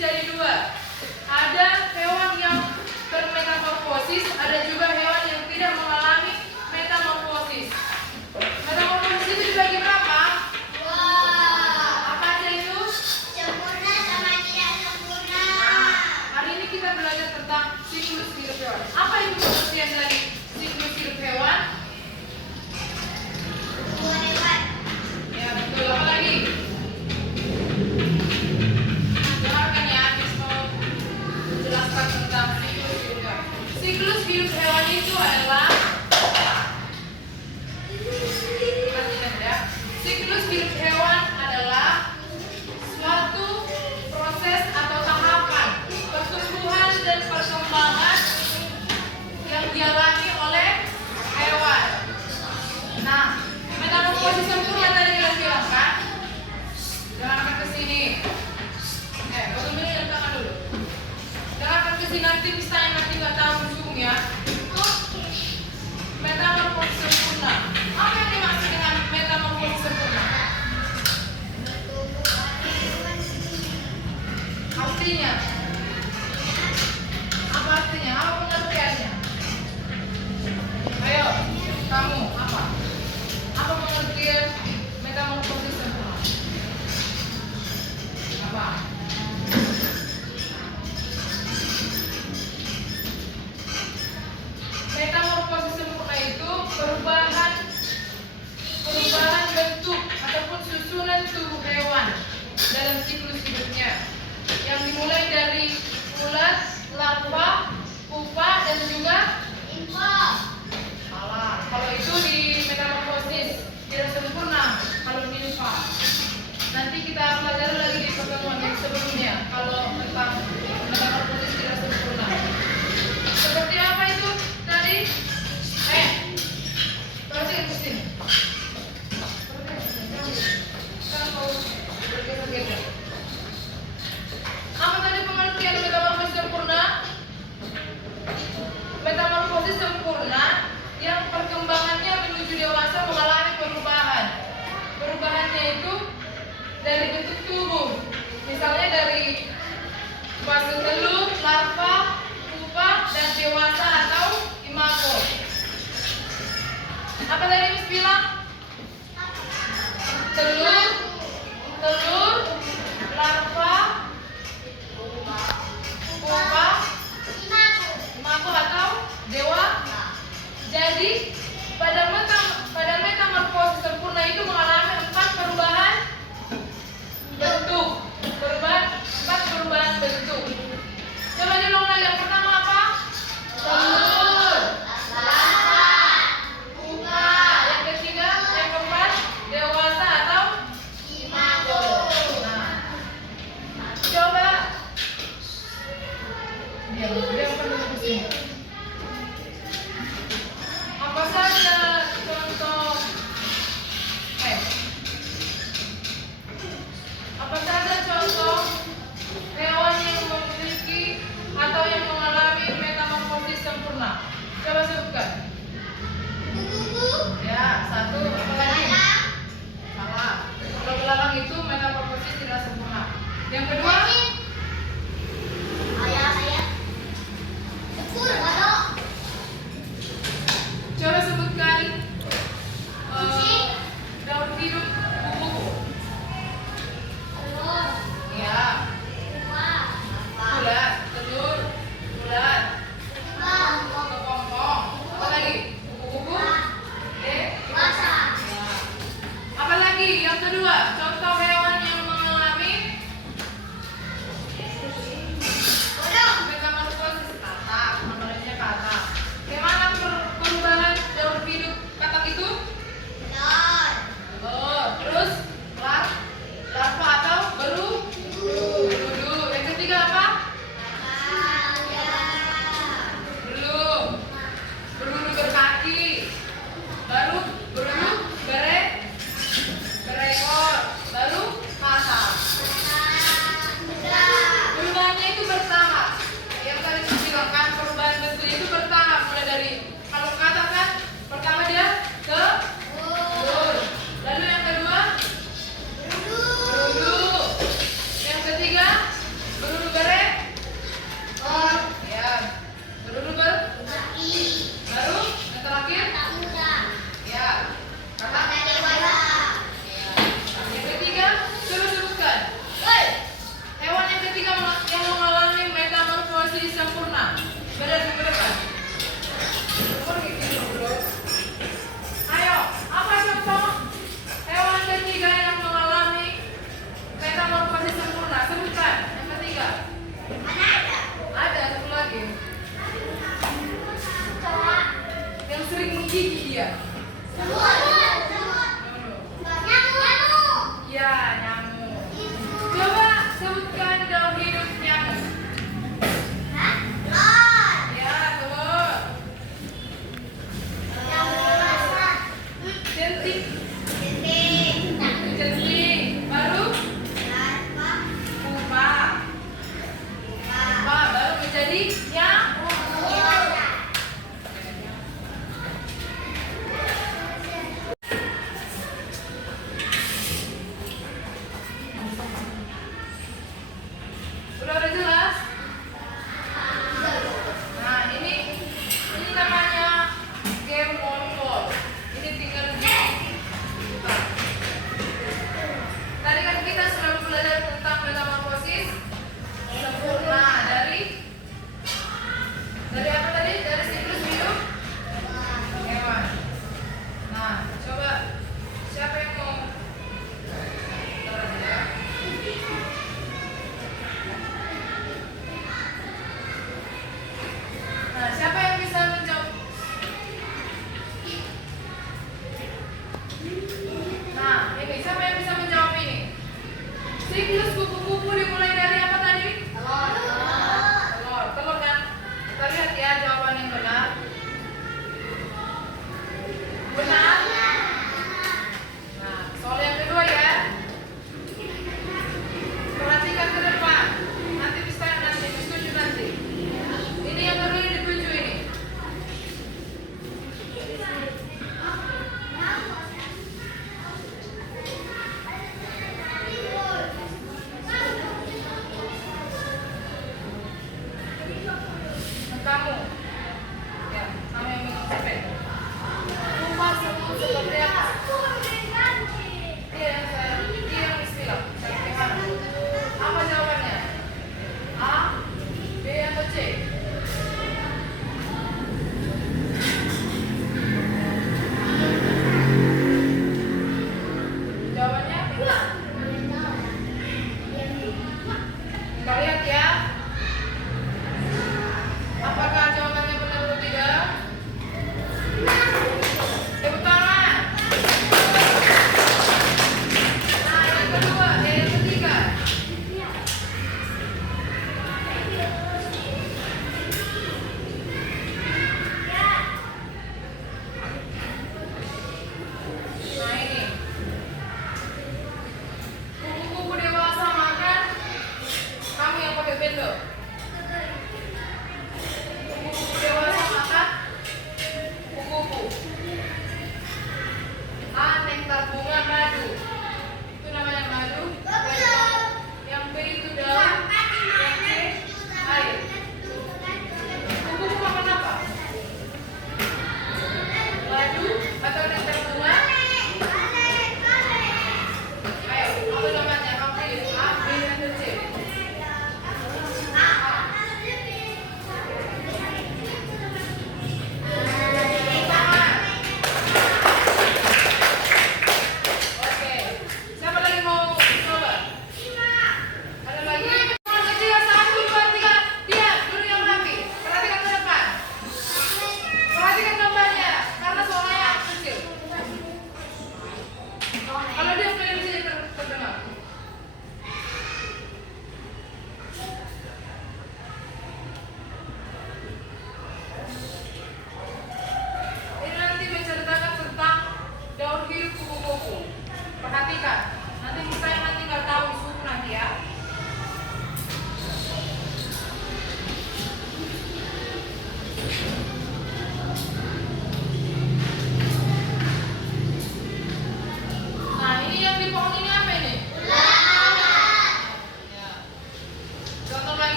menjadi dua. Ada hewan yang bermetamorfosis, ada juga hewan yang tidak mengalami metamorfosis. Metamorfosis itu dibagi berapa? Apa aja itu? Sempurna sama tidak sempurna. Hari ini kita belajar tentang siklus hidup hewan. Apa itu pengertian dari siklus hidup hewan? Ya betul. Apa lagi? Dengarkan ya, Miss mau menjelaskan tentang siklus hidup hewan. Siklus hidup hewan itu adalah siklus hidup hewan adalah suatu proses atau tahapan pertumbuhan dan perkembangan yang dialami oleh hewan. Nah, metamorfosis sempurna tadi kita bilang kan? Dengarkan ke sini. Baru ini letakkan dulu. Dengarkan ke sini nanti misalnya nanti nggak tahu zoom ya. Metamorfosis sempurna. Apa yang dimaksud dengan metamorfosis sempurna? Artinya? Apa artinya? Apa pengertiannya? Ayo, kamu apa? Apa pengertian metamorfosis sempurna? Apa? Metamorfosis sempurna itu perubahan bentuk ataupun susunan tubuh hewan dalam siklus hidupnya yang dimulai dari ulat, larva, pupa dan juga Info. salah. Kalau itu di metamorfosis tidak sempurna. Kalau nimfa nanti kita pelajari lagi di pertemuan yang sebelumnya. Kalau tentang metamorfosis tidak sempurna. Seperti apa itu tadi? Perhatikan ke sini. Apa tadi pengertian metamorfosis sempurna? Metamorfosis sempurna yang perkembangannya menuju dewasa mengalami perubahan. Perubahannya itu dari bentuk tubuh. Misalnya dari fase telur, larva, pupa, dan dewasa atau imago. Apa tadi Miss bilang? Telur, larva, pupa, imago atau dewa. Jadi pada metamorfosis sempurna itu mengalami 4 perubahan bentuk. Empat perubahan bentuk. Coba diulang lagi. Yang pertama apa? Telur, larva, pupa. Yang ketiga, yang keempat, dewasa atau imago. Nah, coba diam penuh di sini. Apa saja contoh apa saja contoh hewan yang memiliki atau yang mengalami metamorfosis sempurna? Coba sebutkan. Ya, satu. Apa lagi? Salah. Kalau belalang itu metamorfosis tidak sempurna. Yang kedua? Ayam. Ekor. dia? Semut. Nyamuk. Ya, nyamuk. Coba sebutkan dalam hidup nyamuk. Hah? Telur. Ya, telur. Jentik. Jentik. Baru pupa. Pupa baru menjadi nyamuk.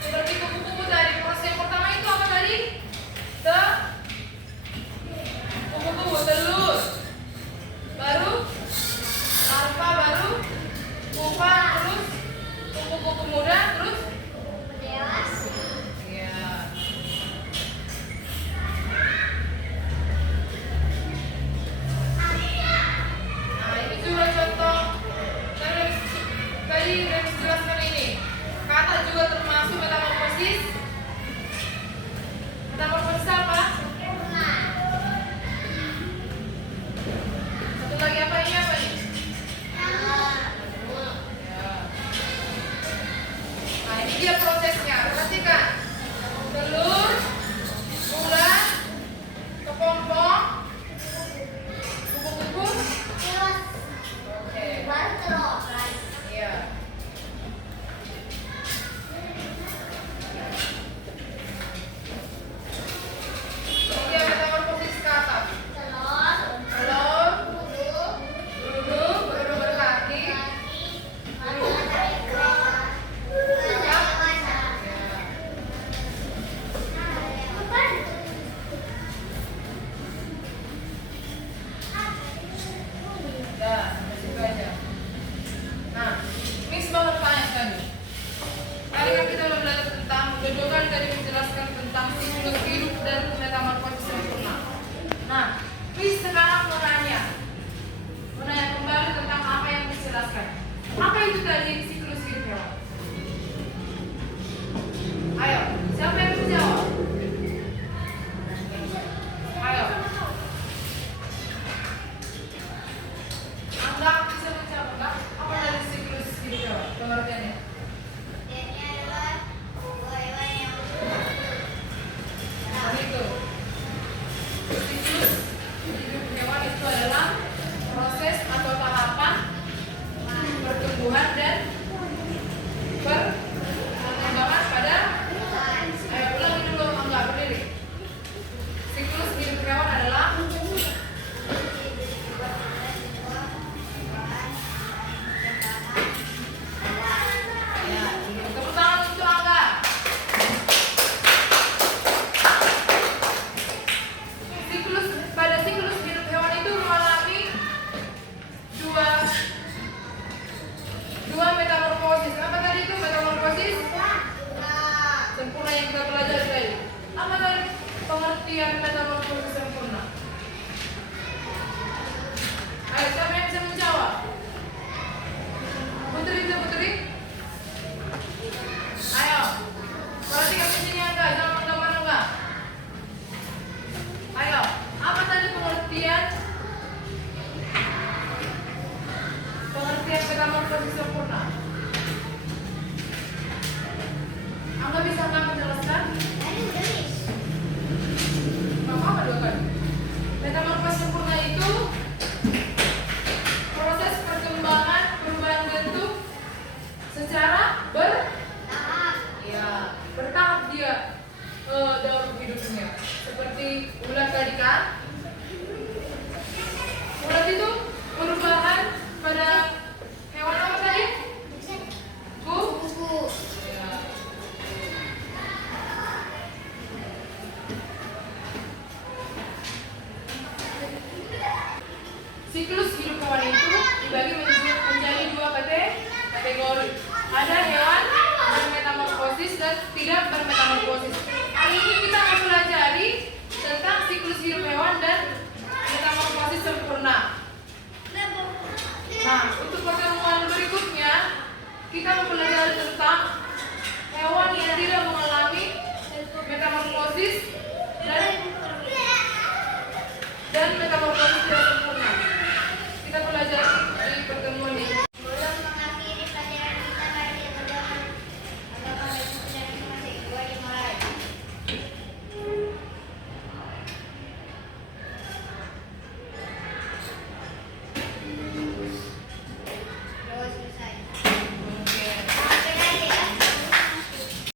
Seperti kupu-kupu tadi. Proses yang pertama itu apa tadi? Kupu-kupu, telur. Baru larva, baru pupa, terus kupu-kupu muda, terus Dewasa. ya. Nah, ini juga contoh. Tadi udah dijelaskan ini. Kata juga termasuk metamorfosis. Metamorfosis apa? Sempurna. Satu lagi apa ini apa nih? Telur. Ya. Nah, ini dia prosesnya. Perhatikan. Telur, bulan, kepompong, kupu-kupu. Terus Oke. baru terus. Iya. Kemudian metamorfosis ke atas. Telur. Telur, Bulu. duduk, baru berkaki. Kaki. Baru dari keluar. Dewasa. Dah, sampai situ aja. Nah, ini sebuah pertanyaan tadi. Tadi kan kita udah belajar tentang Dodokan tadi menjelaskan tentang siklus hidup dan metamorfosis sempurna. Nah, please sekarang menanya kembali tentang apa yang dijelaskan. Apa itu tadi siklus hidup hewan? Ayo, siapa yang bisa jawab? Ayo. Angga bisa menjawab enggak? Apa dari siklus hidup hewan? Pengertiannya? Ini adalah hewan yang Apa itu? Siklus hidup hewan itu adalah proses atau tahapan pertumbuhan dan perkembangan pada. Ayo ulangi dulu, Angga berdiri. Siklus hidup hewan adalah ya, tepuk tangan untuk Angga. Pada siklus hidup hewan itu mengalami dua metamorfosis. Apa tadi itu metamorfosis? Sempurna yang kita pelajari tadi. Apa tadi pengertian metamorfosis sempurna? Ayo, siapa yang bisa menjawab? Putri bisa Putri? Ayo, perhatikan di sini Angga, jangan menggambar Angga. Ayo, apa tadi pengertian metamorfosis sempurna? Angga bisa nggak menjelaskan? tadi udah Miss. Nggak apa-apa dua kali. Metamorfosis sempurna itu proses perkembangan perubahan bentuk secara Tahap. bertahap dia dalam hidupnya. Seperti ulat tadi kan? Ulat itu